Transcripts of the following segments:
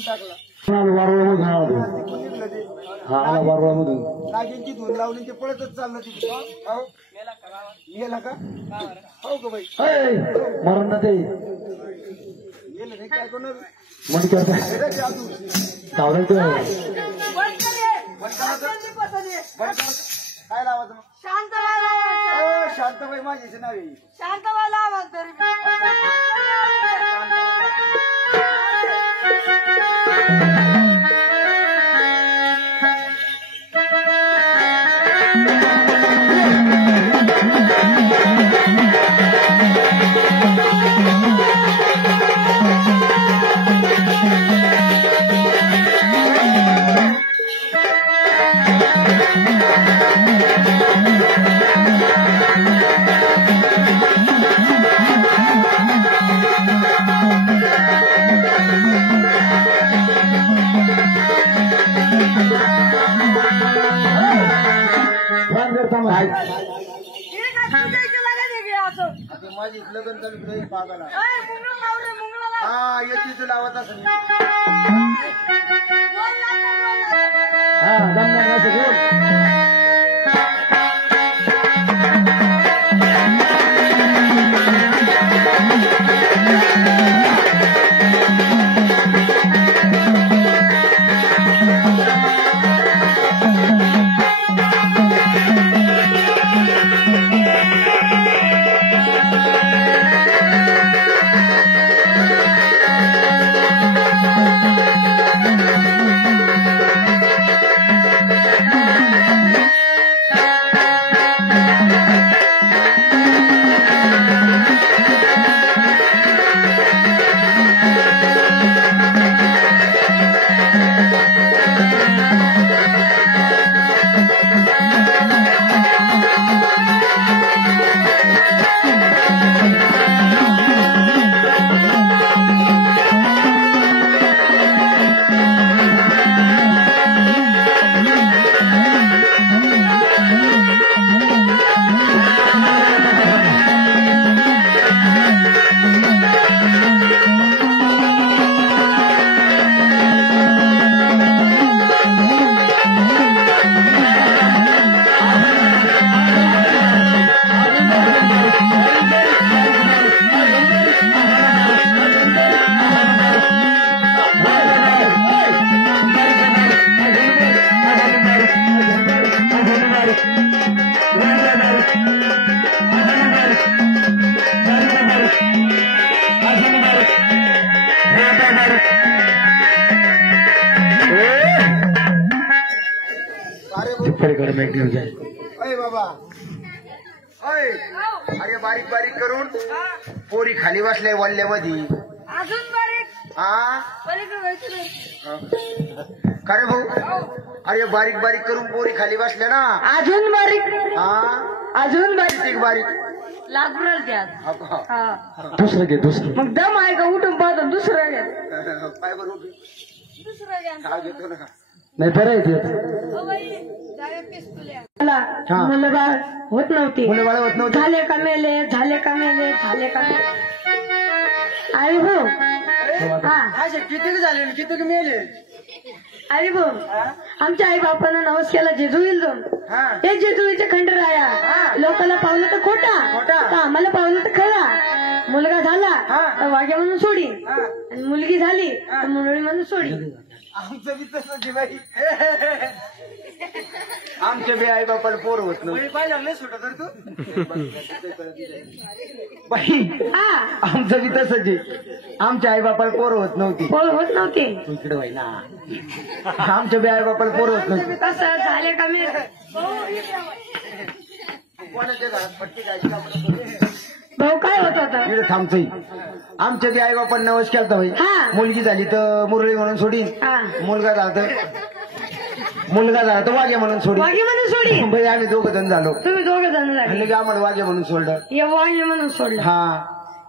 लावून टाकला वारुळामधून नागिनची धून लावली ते पळतच चाललं तिथे गेला का हो का बाई मरण ना ते गेलं नाही काय कोण म्हणजे काय लावायचं मग शांताबाई माझीच नाव आहे शांताबाई लावा तरी माझी लग्न चालू पागाला हा येतीच लावत असं बाबा अरे बारीक बारीक करून पोरी खाली बसल्या वल्ल्यामध्ये अजून बारीक का रे भाऊ अरे बारीक बारीक करून पोरी खाली बसल्या ना अजून बारीक अजून बारीक बारीक लागणार द्या दुसरं घे दुसरं मग दम आहे का उठून पाहतो दुसरं घ्या पाय बरोबर दुसरं घ्या घेतो ना नाही बरं आहे मुलं बाळ होत नव्हती मुलं बाळ होत नव्हती झाले का मेले झाले का मेले झाले का मेले अरे हो किती झाले किती मेले अरे भाऊ आमच्या आई बापानं नवस केला जेजू येईल जाऊन हे जेजुईचे खंडराया लोकांना पावलं तर खोटा आम्हाला पावलं तर खरा मुलगा झाला तर वाघ्या म्हणून सोडी आणि मुलगी झाली तर मुरळी म्हणून सोडी आमचं बी तसं बाई आमच्या बी आई बापाला पोर होत नाही पाहिजे सुटा तर तू बाई आमचं बी तसंच आहे आमच्या आई बापाला पोर होत नव्हती इकडे बाई ना आमच्या बी आई बापाला पोर होत नव्हती कसं झाले का मी कोणाच्या घरात पट्टी काय भाऊ काय होत होता इकडे थांबतोय आमच्या बी आई बापाला नवस केलता बाई मुलगी झाली तर मुरळी म्हणून सोडीन मुलगा झाला तर वाघ्या म्हणून सोडी बाई आम्ही दोघं जण झालो तुम्ही दोघं जण झाले आम्हाला वाघ्या म्हणून सोडलं हे वाघ्या म्हणून सोडलं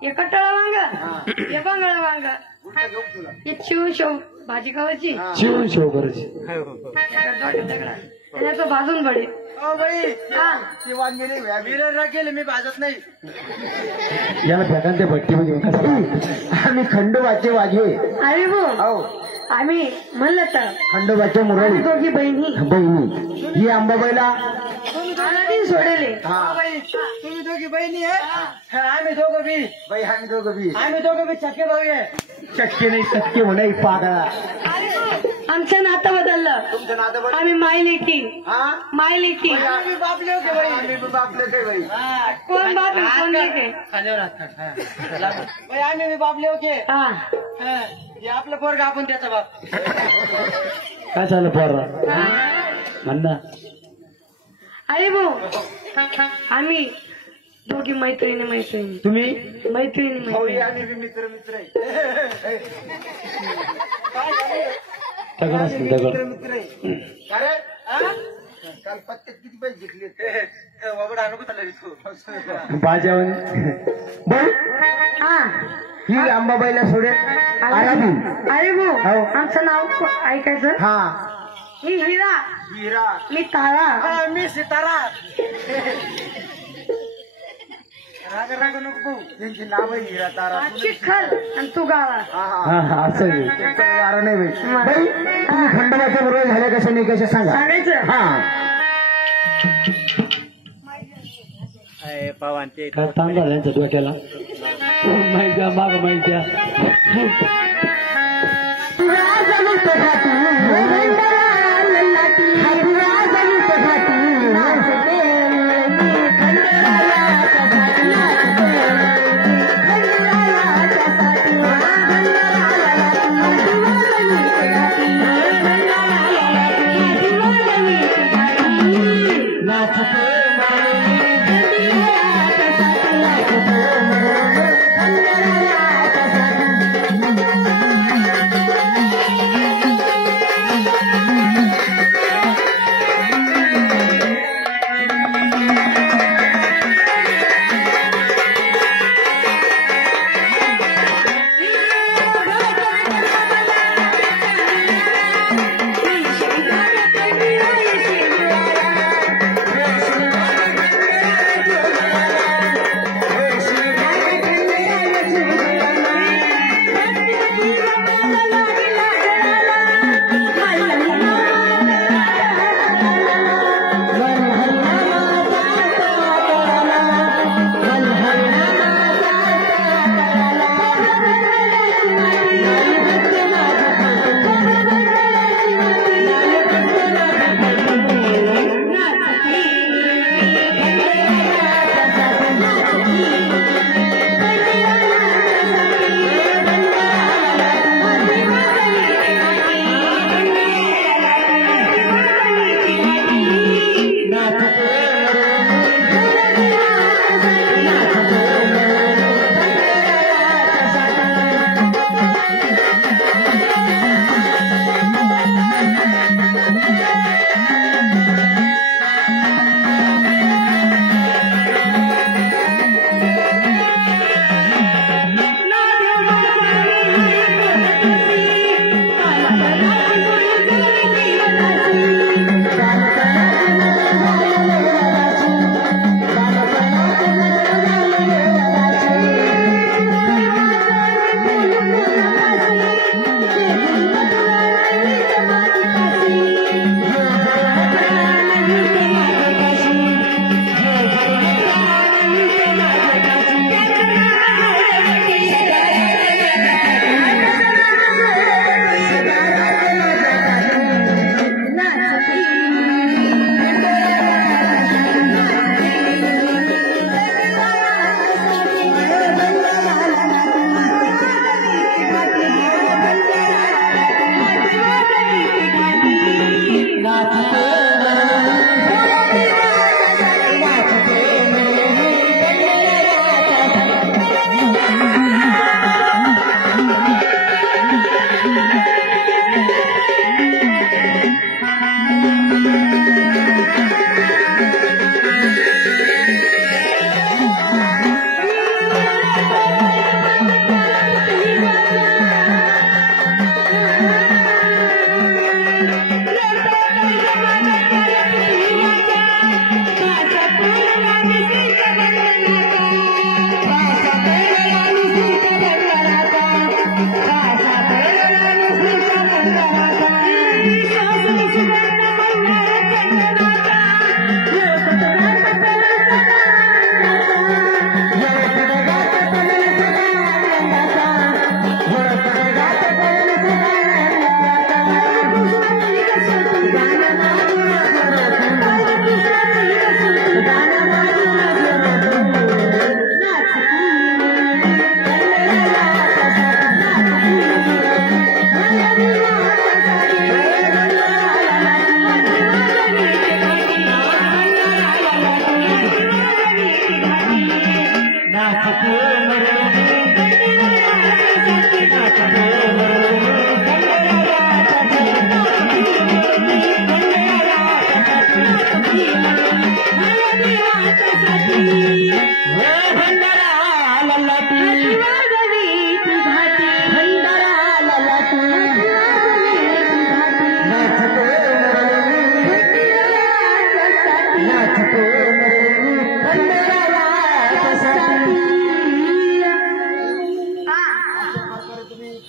हे कट्टाळा वांग हे बांगळा वांग हे शिव शेव भाजी खावायची शिवून शेव करायची तो भाजून बडे ती वांगे नाही विरला गेले मी भाजत नाही याला भेटान ते भट्टीमध्ये आम्ही खंडोबाचे वाघे अरे हो आम्ही म्हणलं तर खंडोबाच्या आम्ही मुरळी दोघी बहिणी बहिणी ही अंबाबाईला आलादीन सोडेले तुम्ही दोघी बहिणी आहे आम्ही दोघं बी बाई आम्ही दोघं बी आम्ही दोघं बी चक्के भाऊ आहे शक्य नाही सत्य म्हणे पागळा आमचं नातं बदललं तुमचं नातं बरं आम्ही मायलेकी हा मायलेकी आम्ही बापले होते बाई आम्ही बी बापले काय बाई कोण बाप आहे, कोण लेके बाई आम्ही बी बापले होते हा हे आपलं पोरग आपण त्याचा बाप काय चाललं पोरा म्हणा अरे भाऊ आम्ही दोघी मैत्रिणी तुम्ही मैत्रिणी आम्ही बी मित्र मित्र आहे. दगड असतील दगड मित्र आहे. अरे काल पत्त्यात किती पैसे घेतले वगड आणू का तू बाजावन बाई हा ही अंबाबाईला सोडेल आराधीन अरे भाऊ हो. आमचं नाव ऐकायचं हा मी हिरा हिरा मी तारा मी सितारा राग राग नको भाऊ त्यांची नाव आहे हिरा तारा चिखल आणि तू गावा हा हा हा हा असं आहे. त्यांचं वारा नाही बाई बाई तुम्ही खंडोबाच्या मुरळी झाल्या कशा नाही कशा सांगा सांगायचं हा पवन ते काय ताण झाला यांच्या डोक्याला माहिती माग माहिती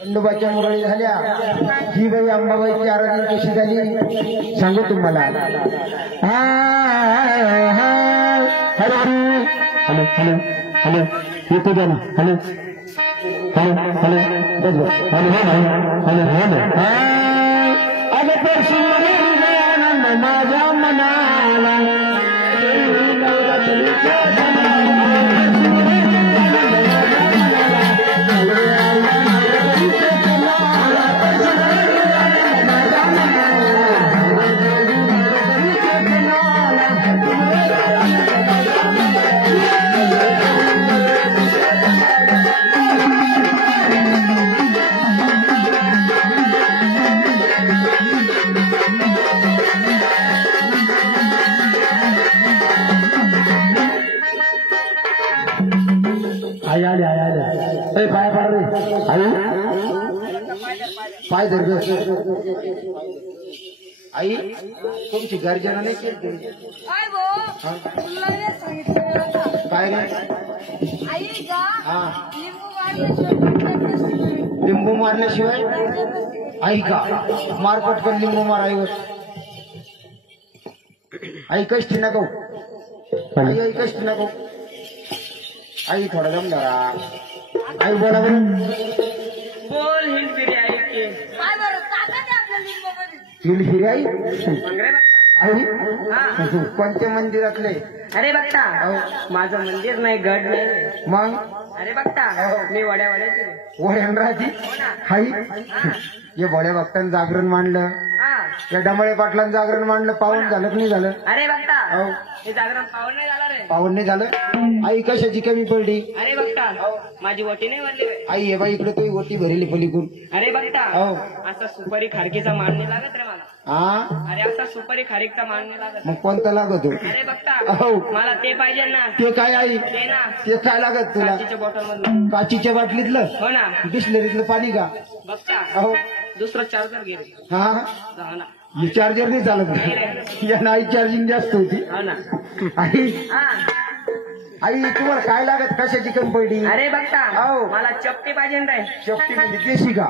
खंडोबाच्या मुरळी झाल्या. ही बाई अंबाबाईची आराधना कशी झाली सांगू तुम्हाला. हॅलो हॅलो हॅलो हॅलो येतो द्या ना. Hello hello hello hello hello hello अगं परशुराम माझ्या मनाला आई आले आई आले पाय पाड रे आई पाय धर आई तुमची गर्जना नाही केली काय रे. हा लिंबू मारल्याशिवाय आई का मार पटकन लिंबू मार आईवर. आई कष्टी नको आई आई कष्टी नको आई थोडा दम धरा. आई बोला बरं. बोल हिंदगिरी आई की हिरी आई आई हा. कोणत्या मंदिरातले. अरे बघता माझं मंदिर नाही गड नाही. मग अरे बघता मी वड्याची वड्यान राहती आई. हे भोळ्या भक्तांनी जागरण मांडलं. या डमळे पाटलांनी जागरण मांडलं. पावन झालं की नाही झालं. अरे बघता हो हे जागरण पावन नाही झाला रे. पावन नाही झालं. आई कशाची कमी पडली. अरे बघता माझी वटी नाही भरली रे. आई हे बाई इकडे तो ओटी भरेली पलीकडून. अरे बघता हो असा सुपारी खारकीचा मान नाही लागत रे मला. हा अरे असा सुपारी खारीकचा मान नाही लागत. मग कोणता लागत हो. अरे बघता हो मला ते पाहिजे ना. ते काय आई ते ना ते काय लागत तुला. काचीच्या बॉटल मधलं. काचीच्या बाटलीतलं हो ना बिस्लरीतलं पाणी का. बघता हो दुसरं चार्जर घे रे. हा जाऊ ना. ही चार्जर नाही चालत. या नाही चार्जिंग जास्त होती. हो ना. आई हा आई तुम्हाला काय लागत कशाची कमी पडली. अरे बघता हो. मला चपटी पाहिजे रे. शक्ती म्हणजे देशी का.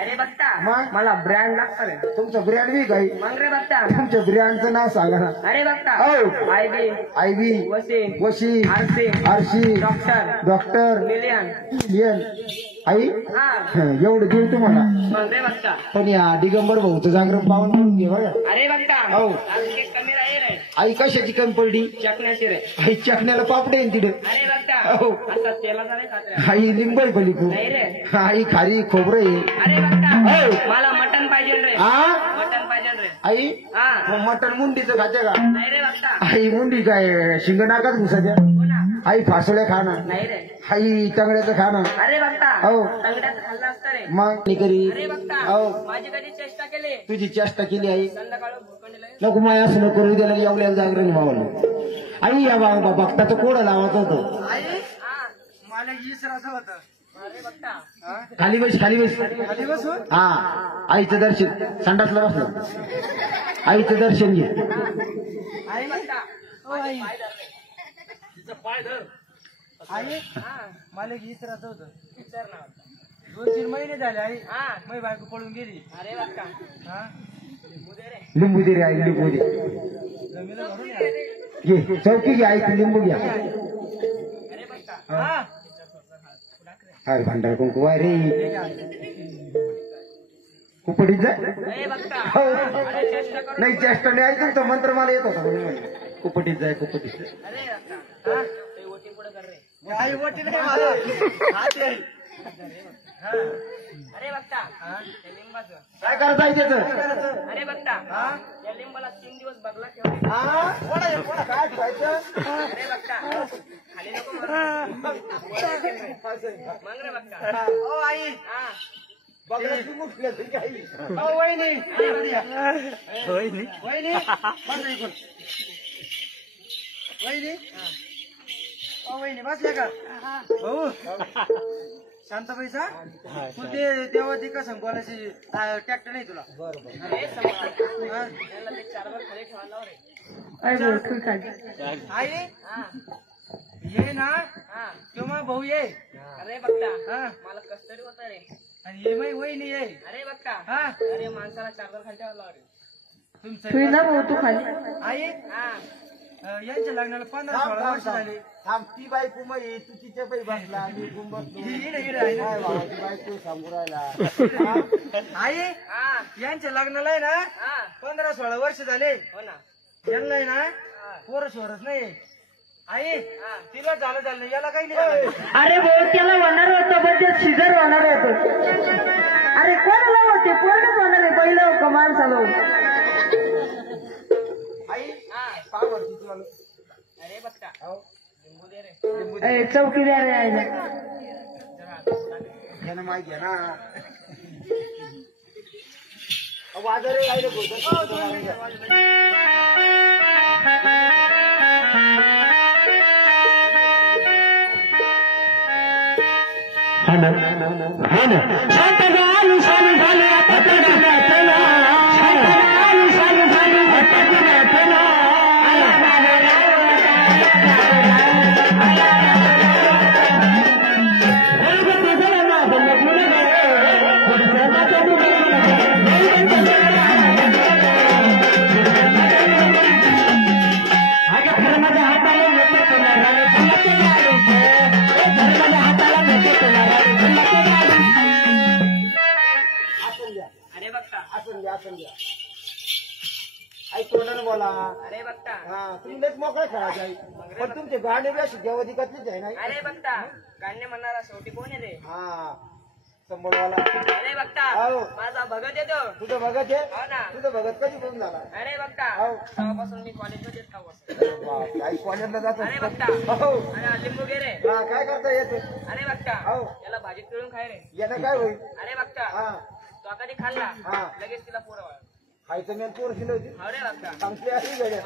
अरे बघता मग? मला ब्रँड लागतं रे. तुमचं ब्रँड बी काही. मग रे बघता तुमच्या ब्रँडचं नाव सांगा ना. अरे बघता हो. आयबी आयबी वसी वशी आरसी आरशी डॉक्टर डॉक्टर मिलियन. येन आई हा एवढं देऊ तुम्हाला. मग रे बघता पण या दिगंबर भाऊचं जागरण पावन करून घे बघा. अरे बघता हो. आज केक कमी राहील रे. आई कशाची कमी पडली. चकण्याची रे. आई चकण्याला पापडे येईन तिथे. अरे बघता हो. आता तेलाचा नाही खात रे. आई लिंबाई पलीकू. नाही रे. आई खारी खोबरं आहे. अरे बघता हो. मला मटन पाहिजे रे. हा मटन पाहिजे रे. आई हा मग मटण मुंडीचं खाते का. नाही रे बघता. आई मुंडी काय शिंग नाकात घुसाच्या. हो ना. आई फासोळ्या खाणं. नाही रे. आई तंगड्याचं खाणं. अरे बघता हो. तंगड्यात खाल्लं असतं रे. मग नी करी. अरे बघता हो. माझी कधी चेष्टा केली. तुझी चेष्टा केली आई. संध्याकाळ भूखंडीला नको माय असं नको करू द्यायला एवढ्या जागरण मावलं. आई या बाबा बघता तर कोडं लावत होतो. हा मला इसराचं होतं. अरे बघता खाली बस खाली बस. खाली बसून हा आईचं दर्शन संडासला बसलं. आईचं दर्शन घे. आई बघता आई पाय धर. आई हा मला इसराचं होतं. विचार ना. 2-3 महिने झाले आई. हा माझी बायको पळून गेली. अरे बघता हा लिंबू दे रे आई लिंबू दे. जमिनीला भरून या. घे चौकी घे आई तू लिंबू घ्या. अरे बघता हा अरे भांडार कुंकू आहे रे. कुपडीत जा. अरे बघता हो. अरे चेष्टा करू. नाही चेष्टा नाही ऐकून तो मंत्र मला येत होता म्हणून म्हणलं. कुपटीत जाय कुपटीत. अरे बघता हा ते ओटी पुढे कर रे. आई वटी नाही मला. हात आहे. अरे बघता ते लिंबाचं. काय करताय त्याचं. अरे बघता या लिंबाला 3 दिवस बगला ठेवा. हा कोणा काय ठेवायचं. अरे बघता खाली नको मारू. मग रे बघता ओ आई हा बघलं तू मुकलं तरी काही. ओ वहिनी वहिनी बस इकडून. वहिनी वहिनी बसल्या का भाऊ शांत पैसा तू ते तेव्हा ती का सांग बोलायची ट्रॅक्टर नाही तुला आई ये ना किंवा भाऊ ये अरे बघता मला कस्टडी होता रे आणि ये माई वहिनी ये अरे बघता हा अरे माणसाला चार्जर खाली ठेवला रे तुमचं ना भाऊ तू खाली आई यांच्या लग्नाला 15-16 वर्ष झाली थांब ती बायको मग तू तिच्या पायी बसला मी गुम ही बायको सांगू राहिला आई यांच्या लग्नाला आहे ना 15-16 वर्ष झाले हो ना यांना आहे ना पोरं सोरच नाही आई तिला झालं नाही याला काही नाही अरे भाऊ त्याला होणार होतं पण ते सीझर होणार होतं अरे कोणाला होते कोणच होणार आहे पहिलं कमाल चालू आई पावरती तुला अरे बघता लिंबू दे रे चौकीदार आहे त्यानं माहिती आहे ना वाजरे अरे बघता आई तोंडानं बोला अरे बघता हा तुम्ही लयच मोकळा खेळायचे आई पण तुमचे गाणे बी अशी जेव्हा दिकतलीच आहे ना अरे बघता गाणे म्हणणारा शेवटी कोण आहे रे हा संबळवाला अरे बघता हो. माझा भगत येतो तुझं भगत आहे हो ना तुझं भगत कधी करून झाला अरे बघता हो. तेव्हापासून मी कॉलेजमध्ये येत आहोत आई कॉलेजला जातो अरे बघता हो अरे लिंबू घे रे हा काय करता येते अरे बघता हो. त्याला भाजीत पिळून खाय रे यानं काय होईल अरे बघता हा तो कधी खाल्ला हा. लगेच तिला पोरं खायचं मी पोर शिल होती हो रे बघता आमची अशी गड्या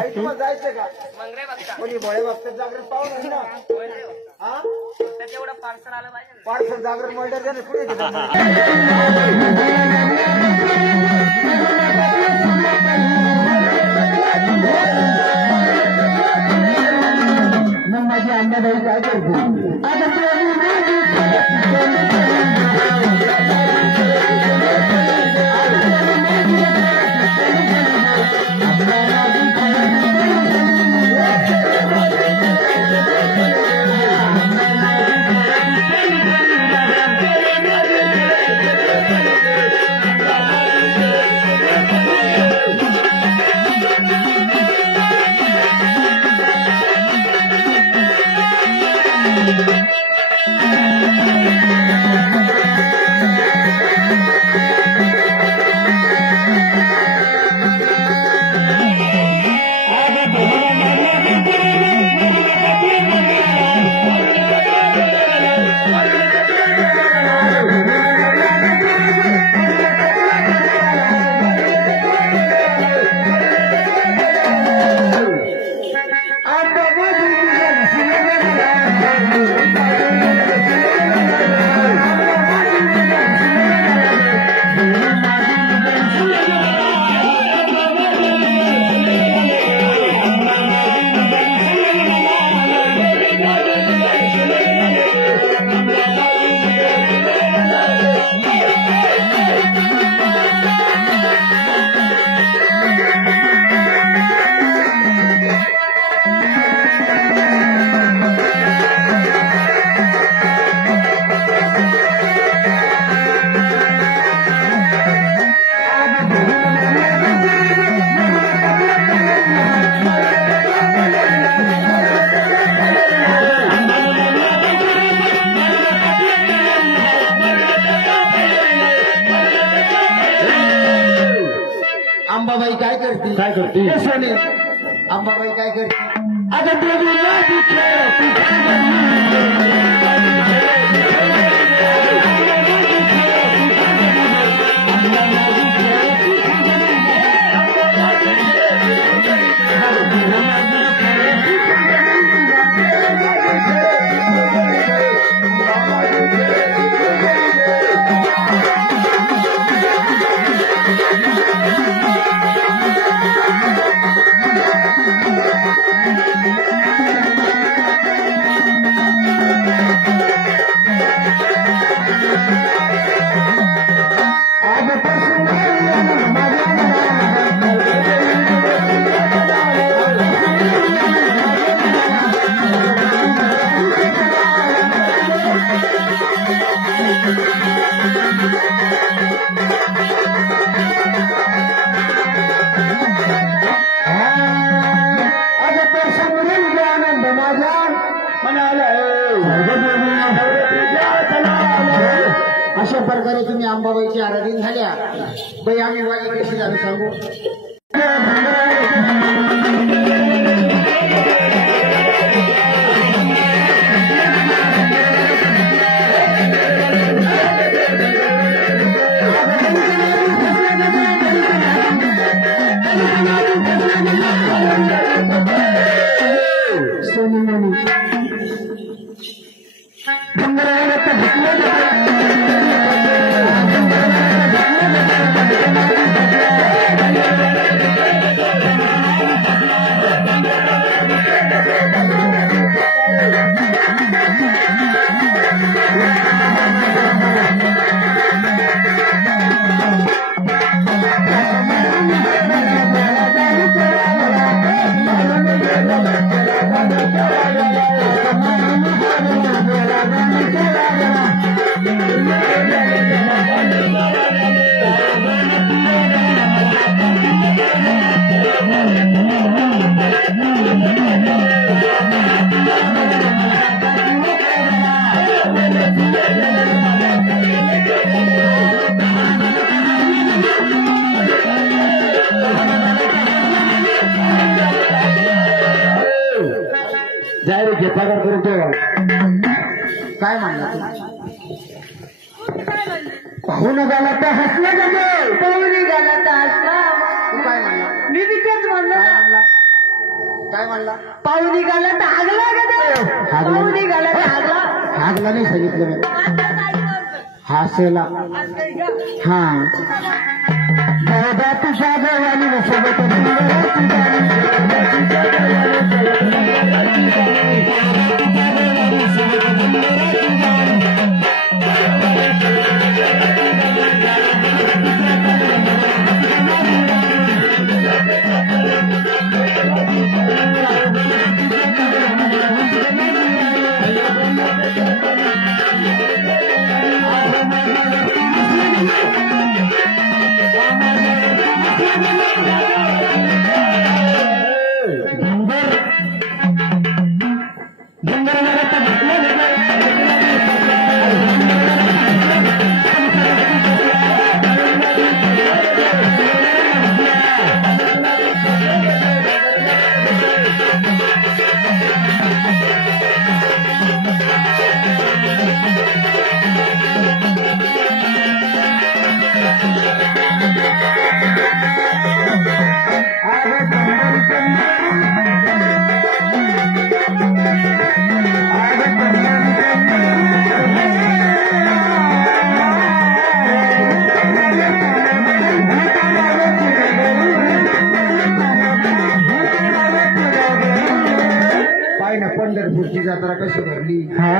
आई तुम्हाला जायचं का मग रे बघता कोणी भोळे बघतात जागरण पाहून ना होय रे बघता हा फक्त तेवढं पार्सल आलं पाहिजे ना. पार्सल जागरण मर्डर झालं पुढे मग माझी अंडाबाई काय करते अंबाबाई काय करते सोने अंबाबाई काय करते आता अशा प्रकारे तुम्ही अंबाबाईची आराधना झाल्या बाई आम्ही वाजी कशी झाली सांगू पगार करून ठेवा काय म्हणला पाहून झाला तर हसला जातो पाहून झाला तर हसला तू काय म्हणला मी तेच म्हणला काय म्हणला पाहून निघाला तर हागला का पाहून निघाला तर हागला हागला नाही सांगितलं मी हसला हा दादा तुझ्या देवानी सोबत पंढरपूरची जत्रा कशी भरली हा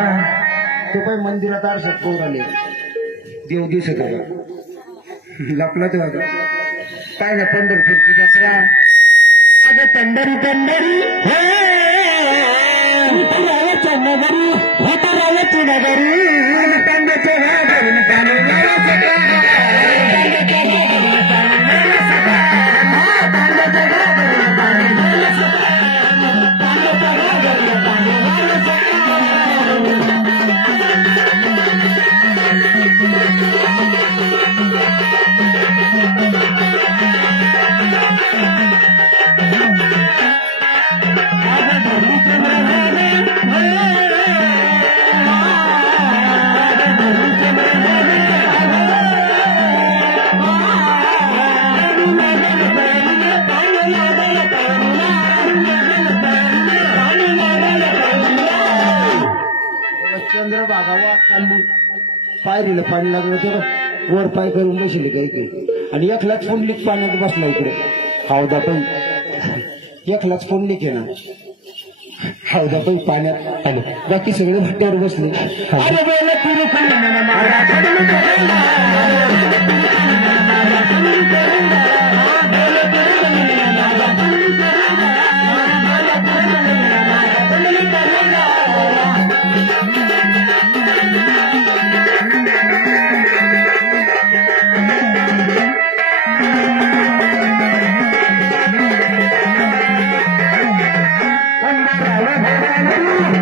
तो पण मंदिरात आरशात पोर आले देव दिसत होता लपला तो आता काय ना पंढरपूरची जत्रा अगं तंडरी तंडरी नगरी होता नगरी चंद्रभागा खाली पायरीला पाणी लागलं तेव्हा वर पाय करून बसले काही काही आणि एकलाच पुंडलिक पाण्यात बसला इकडे हौदा पण एकलाच पुंडलिक आहे ना हौदा पण पाण्यात आले बाकी सगळे भट्ट्यावर बसले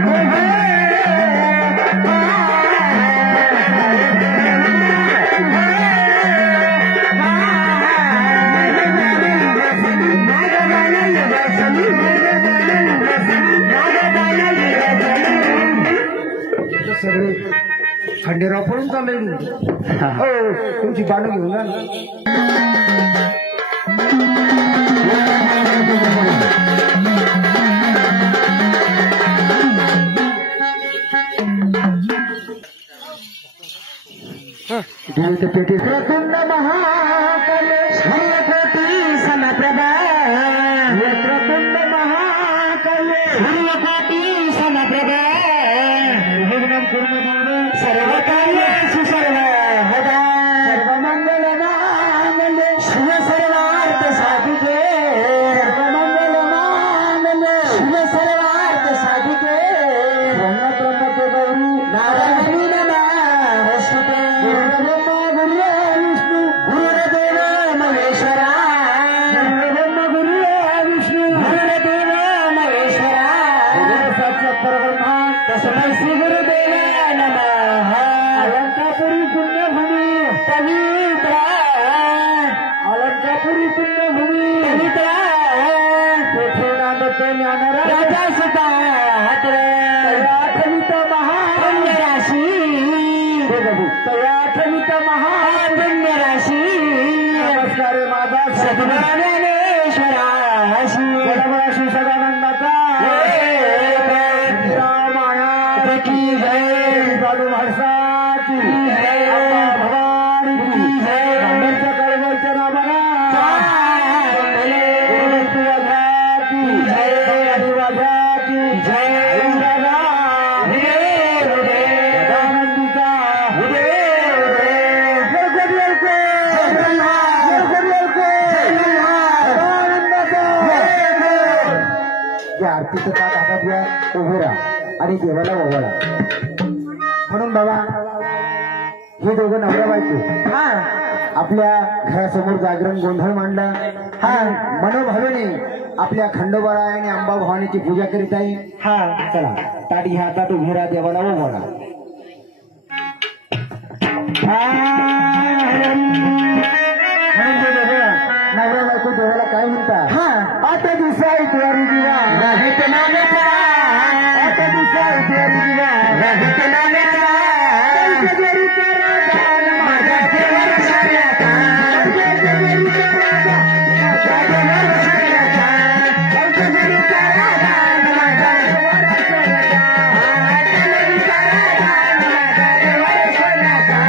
Oh, सगळे खंडेराव पळून चालले हो तुमची बाणं घेऊन जा पेटी प्रकुंड महाकाल सूर्यकोटी समप्रभा प्रकुंड महाकाल सूर्यकोटी समप्रभा सर्व कार्य सर्व मंगल मांगल्य शिव सर्वार्थ साधिके सर्व मंगल मांगल्य शिव सर्वार्थ साधिके ब्रह्मते गौरी नारायणी नमस्ते गुरुब्रह्मा गुरुविष्णू गुरुदेव महेश्वरा गुरुब्रह्मा गुरुविष्णू गुरुदेव महेश्वरा गुरुसाक्षात् परब्रह्मा तस्मै श्री गुरुदेव नमः अलंकापुरी पुण्यभूमी पवित्र अलंकापुरी पुण्यभूमी पवित्र तेथे नांदते ज्ञानराजा सुता तयाठनित महापुण्य राशी तयाठनित महापुण्य राशी नमस्कार माझा सद्गुणेश्वराशी श्री सदानंदाचा रामाया की जय चालू भारसाची भवानी की जय आंबेडकर कळवळच्या नामाला आरतीचं ताट हातात घ्या उभे राहा आणि देवाला ओवाळा म्हणून बाबा हे दोघं नवरा बायको हा आपल्या घरासमोर जागरण गोंधळ मांडला हा मनोभावेने आपल्या खंडोबाळा आणि अंबा भवानीची पूजा करीत आहे हा चला ताट घ्या हातात उभे राहा देवाला ओवाळा नवरा बायको देवाला काय म्हणता हा आता दिवसा इतवारी दिवा रहित नामेचा आता दिवसा इतवारी दिवा रहित नामेचा पंचजरीचा राजा माझ्या देवर शाळ्याचा पंचजरीचा राजा माझ्या देवर शाळ्याचा पंचजरीचा राजा माझ्या देवर शाळ्याचा पंचजरीचा राजा माझ्या देवर शाळ्याचा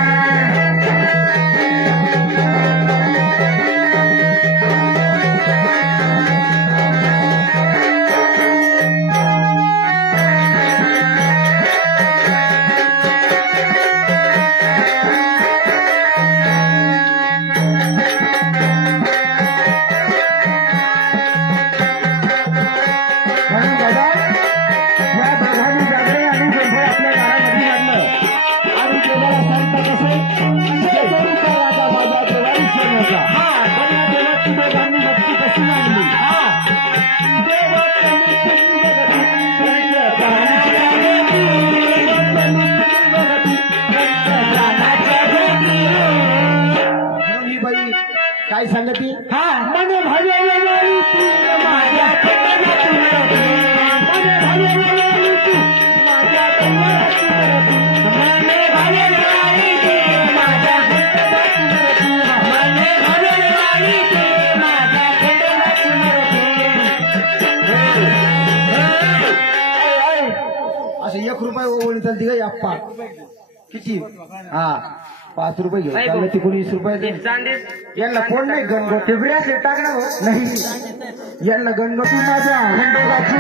काय सांगती हा मन असं 1 रुपये ओळी चालती का अप्पा किती हा 5 रुपये घेऊन चाललं ती 20 रुपये यांना कोण नाही गणगोती टाकणार नाही यांना गणगोती माझ्या खंडोबाची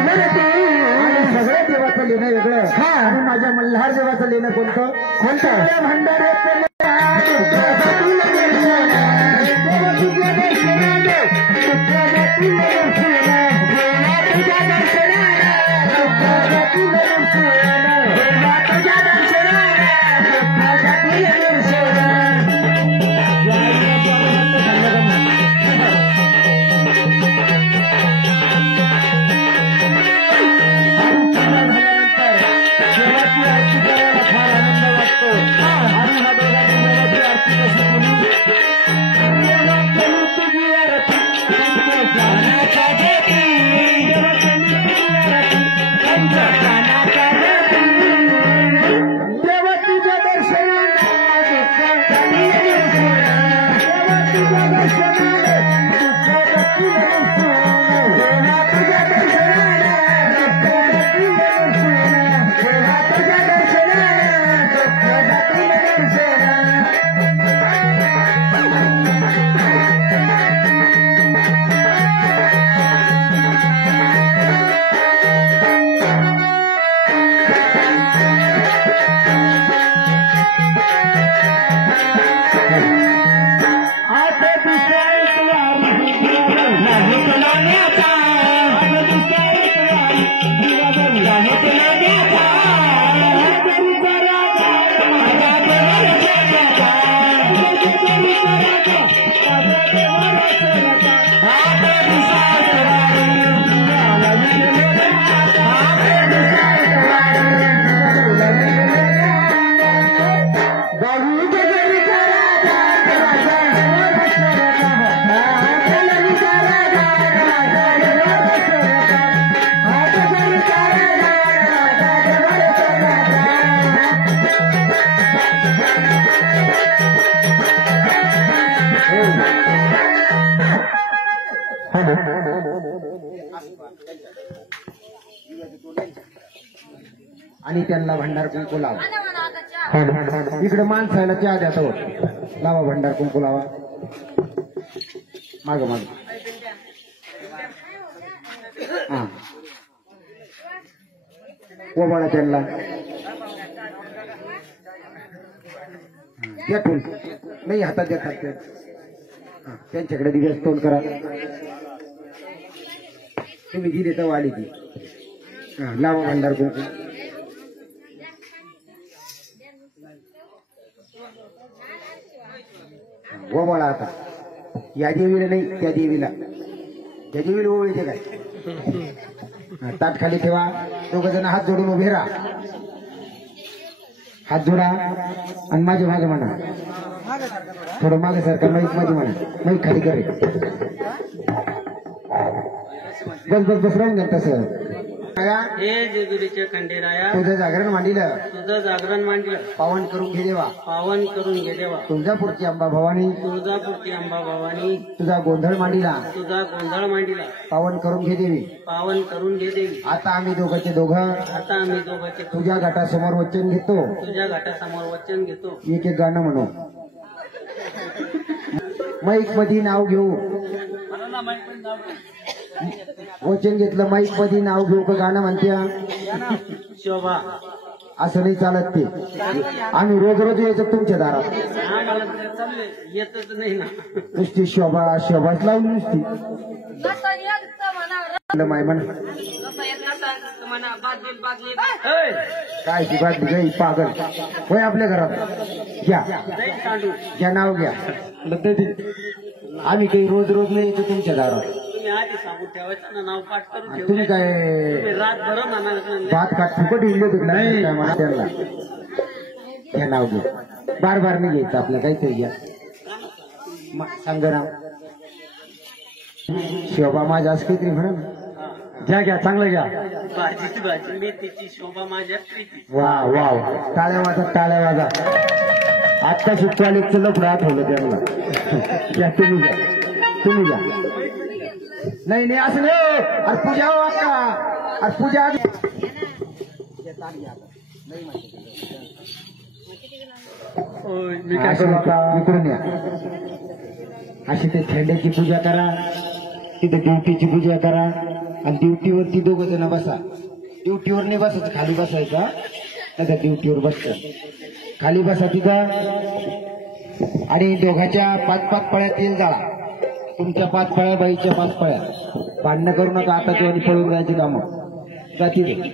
आणि सगळ्या देवाचं लेणं वेगळं हा आणि माझ्या मल्हार देवाचं लेणं कोणतं भंडाऱ्याचं प्राणाच्या आणि त्यांना भंडार कुंकू लावा. इकडे माणसाला चहा द्या तो लावा भंडार कुंकू लावा. माग माग हा ओबाळा त्यांना द्या फुल नाही हातात देतात त्यांच्याकडे दिवस तोंड करा. तुम्ही दिले तर आली ती लावा भंडार कुंकू. ओवाळा आता या देवीला नाही त्या देवीला ओवळीचे काय ताट खाली ठेवा. दोघ जण हात जोडून उभे राहा. हात जोडा आणि माझे माझे म्हणा. थोडं मागे सारखं माईक माझी म्हणा. माईक खाली करे बस बस बस राहून घ्या तसं. हे जेजुरीचे खंडेराया तुझं जागरण मांडिलं तुझं जागरण मांडलं पावन करून घे देवा. पावन करून घे देवा. तुळजापूरची अंबा भवानी तुळजापूरची अंबा भवानी तुझा गोंधळ मांडिला तुझा गोंधळ मांडला पावन करून घे देवी. पावन करून घे देवी. आता आम्ही दोघांचे दोघं आता आम्ही दोघांचे तुझ्या घाटासमोर वचन घेतो. तुझ्या घाटासमोर वचन घेतो. एक एक गाणं म्हणू. माईक मध्ये नाव घेऊ. वचन घेतलं माईक मध्ये नाव घेऊ का गाणं म्हणत्या. शोभा असं नाही चालत ते. आम्ही रोज रोज यायचं तुमच्या दारात. आम्हाला ते चाललंय येतच नाही ना. नुसती शोभा शोभाच लावली नुसती. माय म्हण काय ती बातमी गाई पागल होय आपल्या घरात घ्या घ्या नाव घ्या. आम्ही काही रोज रोज नाही येतो तुमच्या दारात. तुम्ही आधी सांगून ठेवायचं ना नाव पाठ करून ठेवायचं. तुम्ही काय रात भर म्हणा भात काट फुकट इडले नाही काय म्हणा त्यांना. घ्या नाव घ्या. बार बार नाही घ्यायचं आपलं काहीतरी घ्या. सांगराम शोभा माझ्या असं काहीतरी म्हणा ना. घ्या घ्या चांगलं घ्या. भाजीची भाजी मेथीची शोभा माझ्या प्रीती. वा वा टाळ्या वाजा टाळ्या वाजा. आत्ता सुट्टवालीचं लफडं आठवलं त्यांना. घ्या तुम्ही घ्या तुम्ही घ्या. नाही नाही असं नाही. अरे पूजा हो अक्का. अरे पूजा इकडून या. अशी ते थेंड्याची पूजा करा. तिथे ड्युटीची पूजा करा. आणि ड्युटीवरती दोघं जण बसा. ड्युटीवर नाही बसायचं खाली बसायचा. नाही ड्युटीवर बसतं खाली बसा तिथं. आणि दोघांच्या 5-5 पळ्या तेल जाळा. तुमच्या 5 पळ्या बाईच्या 5 पळ्या. भांडणं करू नका आता. आणि पळून जायची कामं जाती.